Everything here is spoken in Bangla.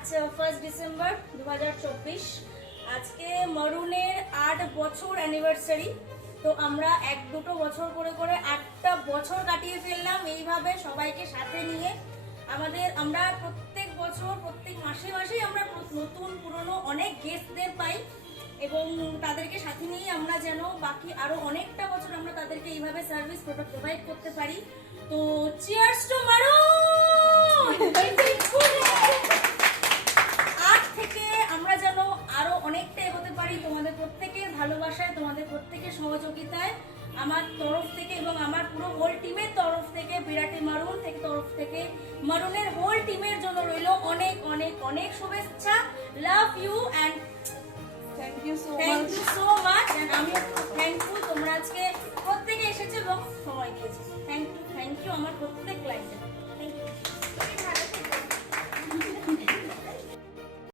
আজ 1 ডিসেম্বর 2024। আজকে মারুনের 8 বছর অ্যানিভার্সারি। তো আমরা 1-2 বছর করে করে 8টা বছর কাটিয়ে ফেললাম এইভাবে সবাইকে সাথে নিয়ে। আমরা প্রত্যেক বছর প্রত্যেক মাসে মাসেই আমরা নতুন পুরনো অনেক গেস্টদের পাই এবং তাদেরকে সাথে নিয়ে আমরা যেন বাকি আরো অনেকটা বছর আমরা তাদেরকে এইভাবে সার্ভিস প্রোভাইড করতে পারি। তো চিয়ার্স টু মারুন। আজ থেকে আমরা যেন আরো অনেকটা এগোতে পারি তোমাদের প্রত্যেকের ভালোবাসায়, তোমাদের প্রত্যেকের সহযোগিতায়। আমার তরফ থেকে এবং আমার পুরো হোল টিমের তরফ থেকে, বিরাটি মারুন থেকে তরফ থেকে মারুনের হোল টিমের জন্য রইল অনেক অনেক অনেক শুভেচ্ছা। Love you and thank you so much. And আমি থ্যাঙ্কফুল তোমরা আজকে প্রত্যেকে এসেছো এবং সময় দিয়েছো। থ্যাংক ইউ আমার প্রত্যেক ক্লায়েন্টের।